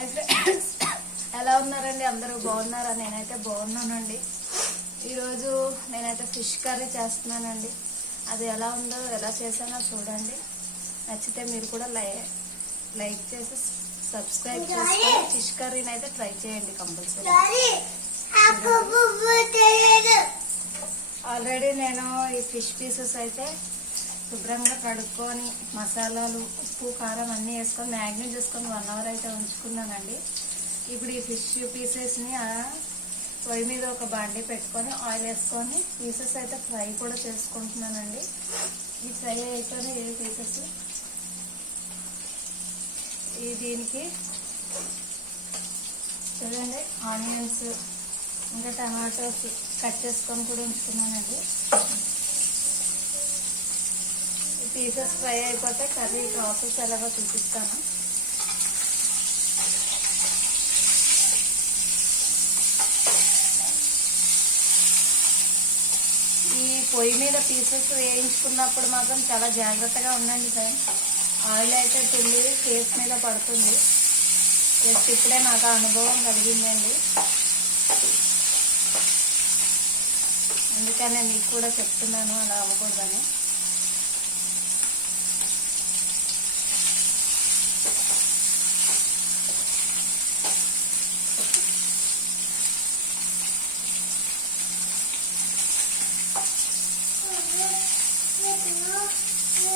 Hi friends, ఎలా ఉన్నారండి? అందరూ బాగున్నారా? నేనైతే బాగున్నానండి. ఈరోజు నేనైతే ఫిష్ కర్రీ చేస్తున్నానండి. అది ఎలా ఉందో, ఎలా చేసానో చూడండి. నచ్చితే మీరు కూడా లైక్ చేసి సబ్స్క్రైబ్ చేసుకొని ఫిష్ కర్రీని అయితే ట్రై చేయండి కంపల్సరీ. ఆల్రెడీ నేను ఈ ఫిష్ పీసెస్ అయితే శుభ్రంగా కడుక్కొని మసాలాలు, ఉప్పు, కారం అన్నీ వేసుకొని మ్యాగ్నేట్ చేసుకొని 1 అవర్ అయితే ఉంచుకున్నానండి. ఇప్పుడు ఈ ఫిష్ పీసెస్ని పొయ్యి మీద ఒక బాండీ పెట్టుకొని ఆయిల్ వేసుకొని పీసెస్ అయితే ఫ్రై కూడా చేసుకుంటున్నానండి. ఈ ఫ్రై అయితేనే ఏ పీసెస్ దీనికి చూడండి ఆనియన్స్ ఇంకా టమాటోస్ కట్ చేసుకొని కూడా ఉంచుకున్నానండి. పీసెస్ ఫ్రై అయిపోతే కర్రీ ప్రాసెస్ ఎలాగో చూపిస్తాను. ఈ పొయ్యి మీద పీసెస్ వేయించుకున్నప్పుడు మాత్రం చాలా జాగ్రత్తగా ఉండండి ఫ్రెండ్స్. ఆయిల్ అయితే తుల్లి ఫేస్ మీద పడుతుంది. జస్ట్ ఇప్పుడే నాకు అనుభవం కలిగిందండి, అందుకనే మీకు కూడా చెప్తున్నాను అలా అవ్వకూడదని.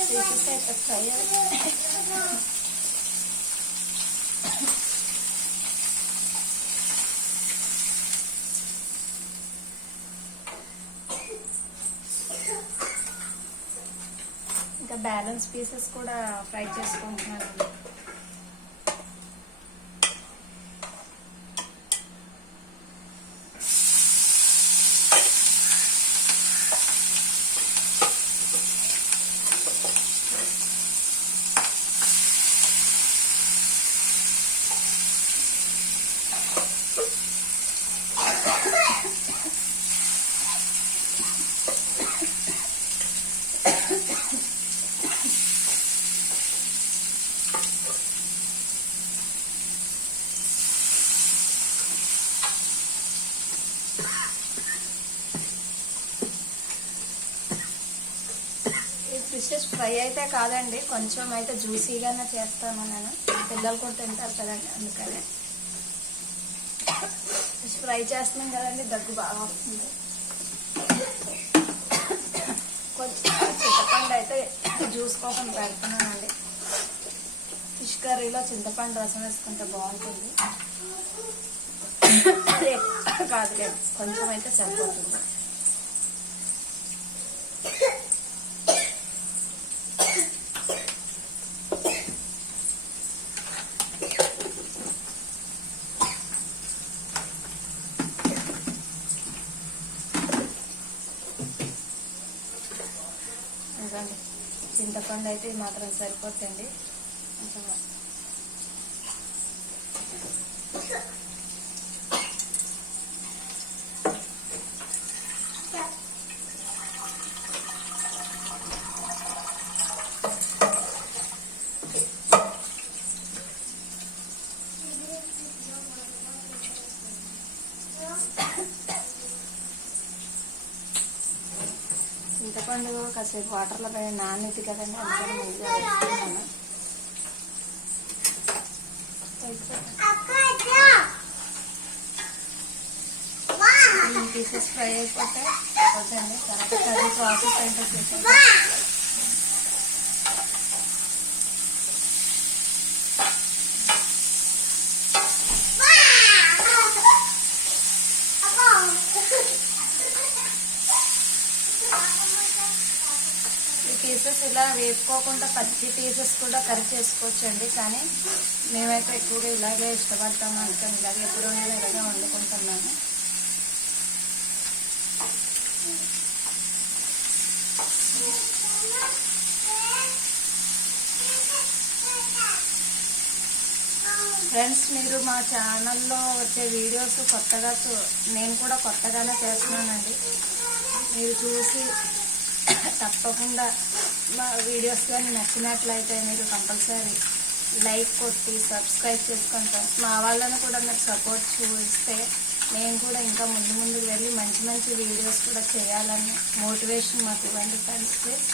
పీసెస్ అయితే ఫ్రై ఇంకా బ్యాలెన్స్ పీసెస్ కూడా ఫ్రై చేసుకుంటున్నాను. ఫిషెస్ ఫ్రై అయితే కాదండి, కొంచెం అయితే జ్యూసీగానే చేస్తాను నేను. పిల్లలు కూడా తింటారు కదండి, అందుకనే ఫిష్ ఫ్రై చేస్తున్నాం కదండి, దగ్గు బాగా వస్తుంది. కొంచెం చింతపండు అయితే జ్యూస్ కోసం పెడుతున్నానండి. ఫిష్ కర్రీలో చింతపండు రసం వేసుకుంటే బాగుంటుంది. కాదులేదు, కొంచెం అయితే సరిపోతుంది. చింతపండు అయితే మాత్రం సరిపోతుంది. చింతపండు కాసేపు వాటర్లో పైన నానెత్తి కదండి, అందుకని ముందుగా వేసుకున్నాను. ఈ పీసెస్ ఫ్రై అయిపోతే వద్దండి, తర్వాత కర్రీ ప్రాసెస్ ఏంటో చూసాను. పీసెస్ ఇలా వేపుకోకుండా పచ్చి పీసెస్ కూడా కర్రీ చేసుకోవచ్చండి, కానీ మేమైతే ఎక్కువగా ఇలాగే ఇష్టపడతాము, అందుకని ఇలాగే ఎప్పుడూ నేను ఇలాగే వండుకుంటున్నాను. ఫ్రెండ్స్, మీరు మా ఛానల్లో వచ్చే వీడియోస్ కొత్తగా నేను కూడా కొత్తగానే చేస్తున్నానండి. మీరు చూసి తప్పకుండా మా వీడియోస్ కానీ నచ్చినట్లయితే మీరు కంపల్సరీ లైక్ కొట్టి సబ్స్క్రైబ్ చేసుకొని ఫ్రెండ్స్. మా వాళ్ళని కూడా మీరు సపోర్ట్ చూపిస్తే నేను కూడా ఇంకా ముందు వెళ్ళి మంచి మంచి వీడియోస్ కూడా చేయాలని మోటివేషన్ మాకు ఇవ్వండి ఫ్రెండ్స్. ప్లీజ్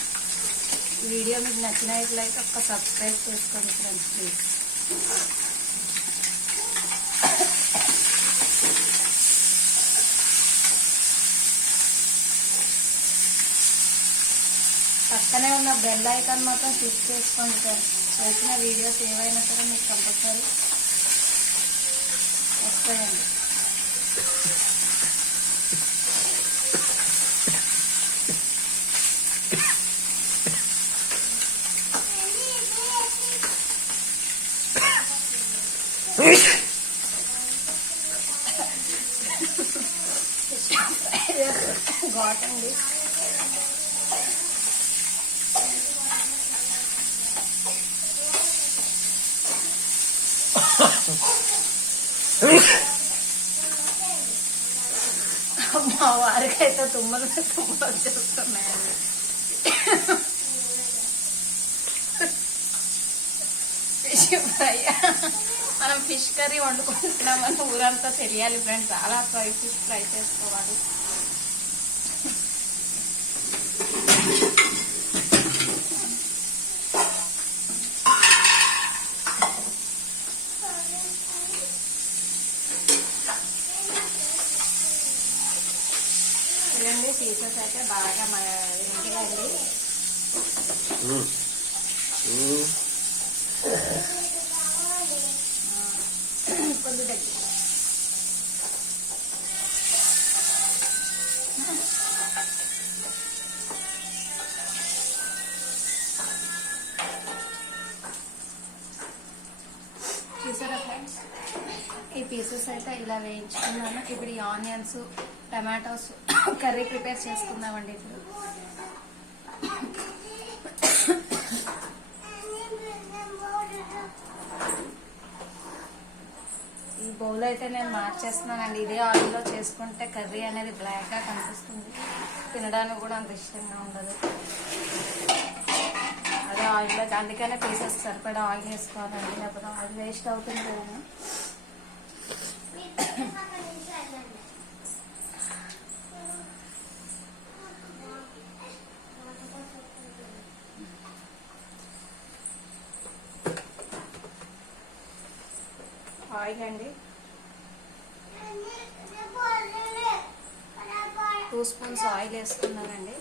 వీడియో మీకు నచ్చినట్లయితే ఒక్క సబ్స్క్రైబ్ చేసుకోండి ఫ్రెండ్స్ ప్లీజ్. పక్కనే ఉన్న బెల్ ఐకాన్ మాత్రం క్లిక్ చేసుకోండి ఫ్రెండ్స్. చేసిన వీడియోస్ ఏవైనా సరే మీకు కంపల్సరీ వస్తాయండి. ఘాట్ అండి. మా వారికి అయితే తుమ్మలు వచ్చేస్తున్నాయండి. ఫిష్ ఫ్రై, మనం ఫిష్ కర్రీ వండుకుంటున్నామని ఊరంతా తెలియాలి ఫ్రెండ్స్. అలా ఫిష్ ఫ్రై చేసుకోవాలి. చూడండి పీసెస్ అయితే బాగా వేగాయండి. కొద్ది దగ్గర చూసారా ఫ్రెండ్స్, ఈ పీసెస్ అయితే ఇలా వేయించుకున్నాను. ఇప్పుడు ఈ ఆనియన్స్ టమాటోస్ కర్రీ ప్రిపేర్ చేసుకుందామండి. ఇప్పుడు ఈ బౌల్ అయితే నేను మార్చేస్తున్నానండి. ఇదే ఆయిల్లో చేసుకుంటే కర్రీ అనేది బ్లాక్గా కనిపిస్తుంది, తినడానికి కూడా అంత ఇష్టంగా ఉండదు. అదే ఆయిల్లో, అందుకనే పీసెస్ సరిపడా ఆయిల్ వేసుకోవాలండి, లేకపోతే ఆయిల్ వేస్ట్ అవుతుంది కదా. ఆయిల్ అండి 2 స్పూన్స్ ఆయిల్ వేసుకున్నానండి.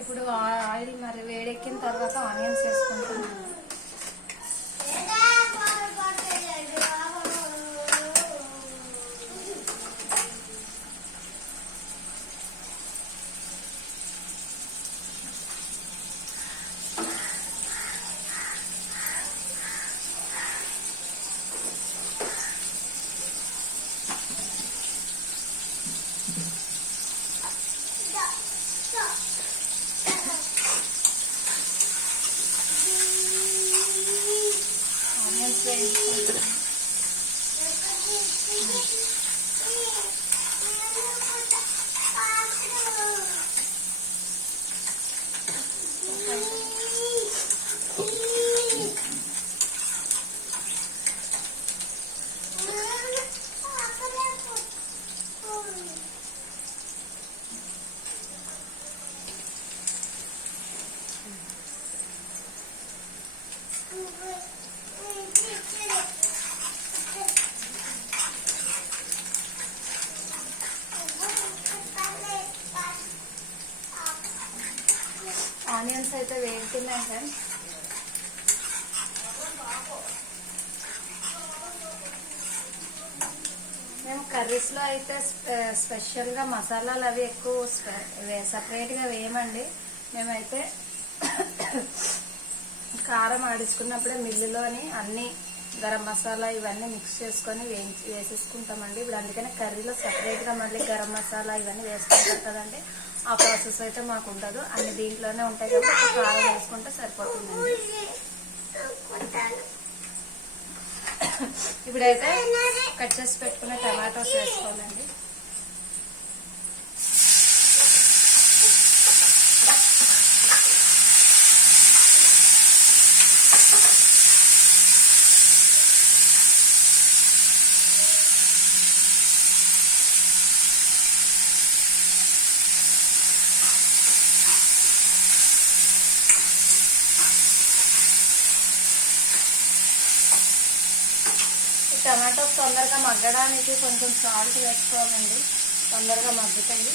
ఇప్పుడు ఆయిల్ మరి వేడెక్కిన తర్వాత ఆనియన్స్ వేసుకుంటున్నాను. ఆనియన్స్ అయితే వేగుతున్నాయి ఫ్రెండ్స్. మేము కర్రీస్లో అయితే స్పెషల్గా మసాలాలు అవి ఎక్కువ సపరేట్గా వేయమండి. మేమైతే కారం ఆడించుకున్నప్పుడే మిల్లులోని అన్నీ గరం మసాలా ఇవన్నీ మిక్స్ చేసుకొని వేసేసుకుంటామండి. ఇప్పుడు అందుకనే కర్రీలో సపరేట్గా మళ్ళీ గరం మసాలా ఇవన్నీ వేసుకుంటాం కదండి. ఆ ప్రాసెస్ అయితే మాకు ఉండదు, అన్ని దీంట్లోనే ఉంటాయి కాబట్టి కారం వేసుకుంటే సరిపోతుందండి. ఇప్పుడైతే కట్ చేసి పెట్టుకున్న టమాటోస్ వేసుకోవాలండి. టమాటోస్ తొందరగా మగ్గడానికి కొంచెం సాల్ట్ వేసుకోవాలండి, తొందరగా మగ్గుతాయి.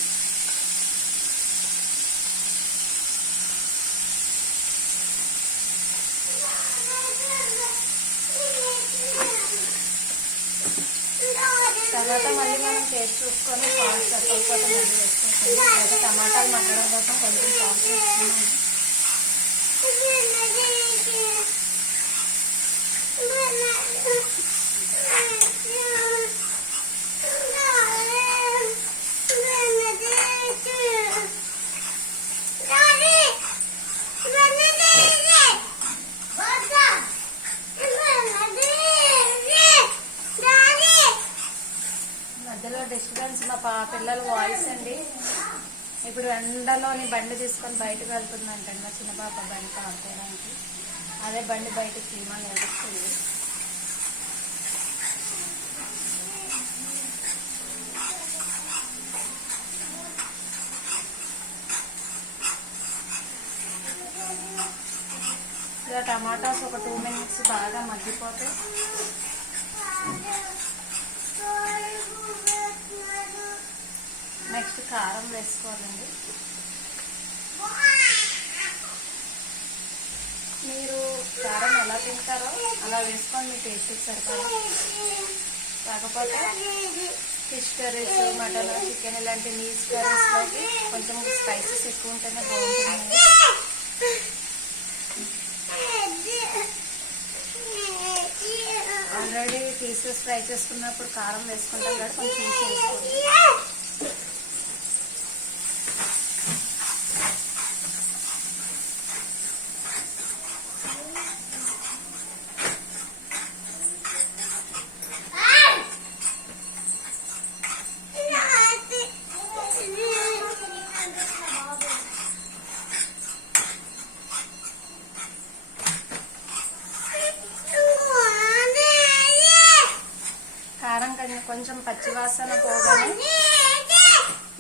తర్వాత మళ్ళీ మనం టేస్ట్ చూసుకొని సాల్ట్ సరిపోతే మళ్ళీ వేసుకుంటాం. లేదా టమాటాలు మగ్గడం కోసం కొంచెం సాల్ట్ వేసుకున్నాము. మధ్యలో డిస్టర్బెన్స్ మా పిల్లల వాయిస్ అండి. ఇప్పుడు ఎండలోని బండి తీసుకొని బయటకు వెళ్తుందంటండి మా చిన్న పాప బండి ఆడుకోవడానికి. అదే బండి బయటకు తీయమని ఏడుస్తుంది. ఇలా టమాటాస్ ఒక 2 minutes బాగా మగ్గిపోతే నెక్స్ట్ కారం వేసుకోవాలండి. మీరు కారం ఎలా తింటారో అలా వేసుకొని మీ టేస్ట్కి సరిపడా. కాకపోతే ఫిష్ కర్రీస్, మటన్, చికెన్ ఇలాంటి నీస్ కర్రీస్లోకి కొంచెం స్పైసెస్ ఎక్కువ ఉంటేనే బాగుంటుందండి. ఆల్రెడీ పీసెస్ ఫ్రై చేసుకున్నప్పుడు కారం వేసుకుంటాం కాబట్టి కొంచెం వేసుకోండి. కారం కొంచెం పచ్చివాసన పోగానే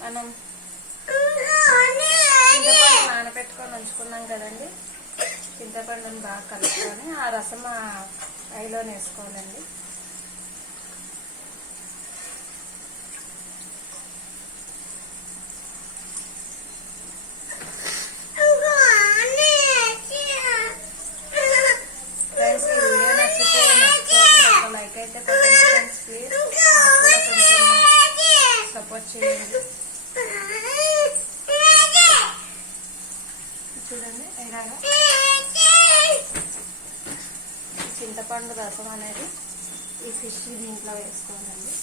మనం చింతపండు నానబెట్టుకొని ఉంచుకున్నాం కదండి, చింతపండుని బాగా కలుపుకొని ఆ రసం ఆ ఫ్రైలో వేసుకోవాలండి. ఫ్రెండ్స్ ఈ వీడియో నచ్చితే ఒక లైక్ అయితే కొట్టండి ఫ్రెండ్స్, ప్లీజ్ కూడా కొంచెం సపోర్ట్ చేయండి. చూడండి ఇలాగా చింతపండు రసం అనేది ఈ ఫిష్ దీంట్లో వేసుకోవాలండి.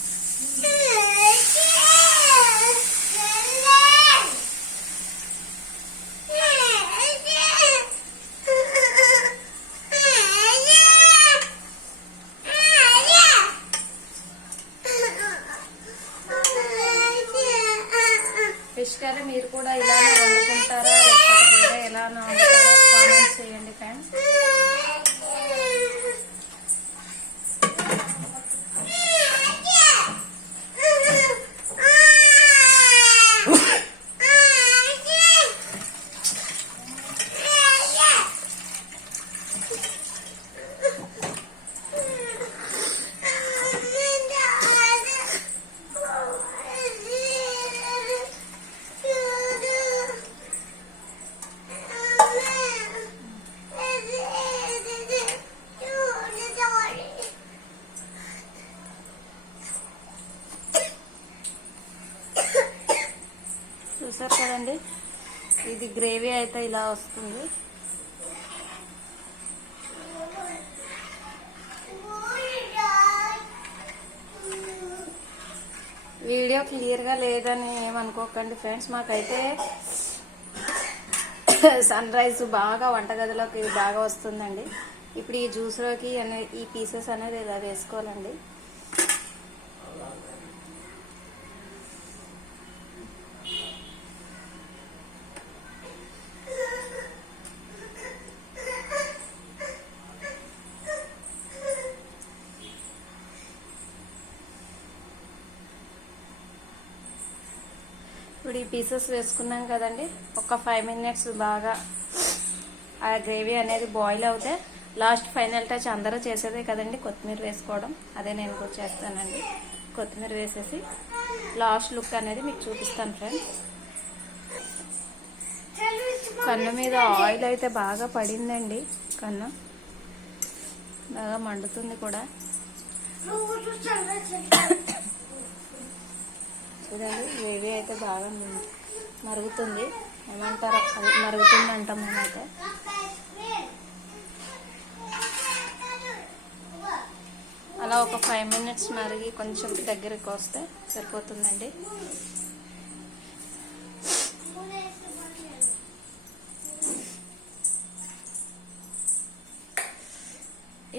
ఫిష్ కర్రీ మీరు కూడా ఇలానే వండుకుంటారా లేకపోతే వేరే ఎలానో వండుతారా కామెంట్స్ చేయండి ఫ్రెండ్స్. చూసారు కదండి, ఇది గ్రేవీ అయితే ఇలా వస్తుంది. వీడియో క్లియర్గా లేదని ఏమనుకోకండి ఫ్రెండ్స్. మాకైతే సన్ రైజ్ బాగా వంటగదిలోకి బాగా వస్తుందండి. ఇప్పుడు ఈ జ్యూస్లోకి ఈ పీసెస్ అనేది ఇలా వేసుకోవాలండి. ఇప్పుడు ఈ పీసెస్ వేసుకున్నాం కదండి. ఒక 5 minutes బాగా ఆ గ్రేవీ అనేది బాయిల్ అవుతే లాస్ట్ ఫైనల్ టచ్ అందరూ చేసేదే కదండి, కొత్తిమీర వేసుకోవడం. అదే నేను కూడా చేస్తానండి. కొత్తిమీర వేసేసి లాస్ట్ లుక్ అనేది మీకు చూపిస్తాను ఫ్రెండ్స్. కన్ను మీద ఆయిల్ అయితే బాగా పడిందండి. కన్ను బాగా మండుతుంది కూడా. చూడండి గ్రేవీ అయితే బాగా మరుగుతుంది. ఏమంటారు, అది మరుగుతుంది అంటాం మేమైతే. అలా ఒక 5 minutes మరిగి కొంచెం దగ్గరికి వస్తే సరిపోతుందండి.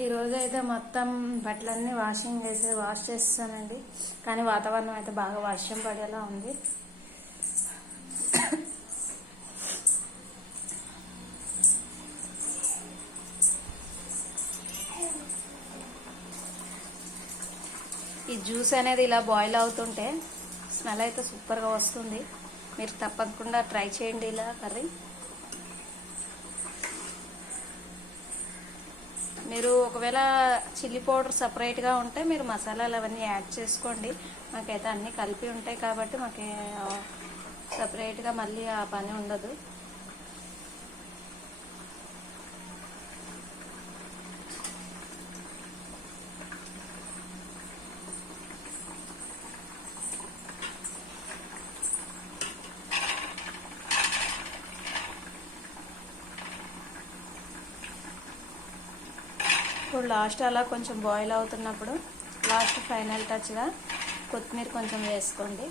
ఈరోజు అయితే మొత్తం బట్టలన్నీ వాష్ చేస్తానండి. కానీ వాతావరణం అయితే బాగా వర్షం పడేలా ఉంది. ఈ జ్యూస్ అనేది ఇలా బాయిల్ అవుతుంటే స్మెల్ అయితే సూపర్గా వస్తుంది. మీరు తప్పకుండా ట్రై చేయండి ఇలా కర్రీ. మీరు ఒకవేళ చిల్లీ పౌడర్ సపరేట్గా ఉంటే మీరు మసాలాలు అవన్నీ యాడ్ చేసుకోండి. మాకైతే అన్నీ కలిపి ఉంటాయి కాబట్టి మాకు సపరేట్గా మళ్ళీ ఆ పని ఉండదు. ఇప్పుడు లాస్ట్ అలా కొంచెం బాయిల్ అవుతున్నప్పుడు లాస్ట్ ఫైనల్ టచ్గా కొత్తిమీర కొంచెం వేసుకోండి.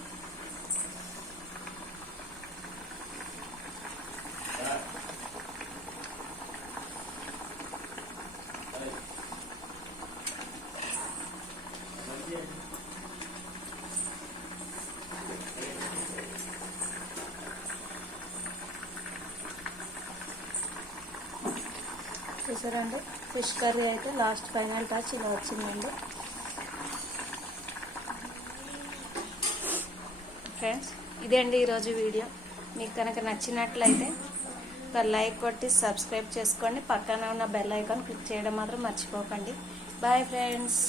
చూసారండి, ఫిష్ కర్రీ అయితే లాస్ట్ ఫైనల్ టచ్ ఇలా వచ్చిందండి. ఫ్రెండ్స్ ఇదే అండి ఈరోజు వీడియో. మీకు కనుక నచ్చినట్లయితే ఒక లైక్ కొట్టి సబ్స్క్రైబ్ చేసుకోండి. పక్కన ఉన్న బెల్ ఐకాన్ క్లిక్ చేయడం మాత్రం మర్చిపోకండి. Bye friends.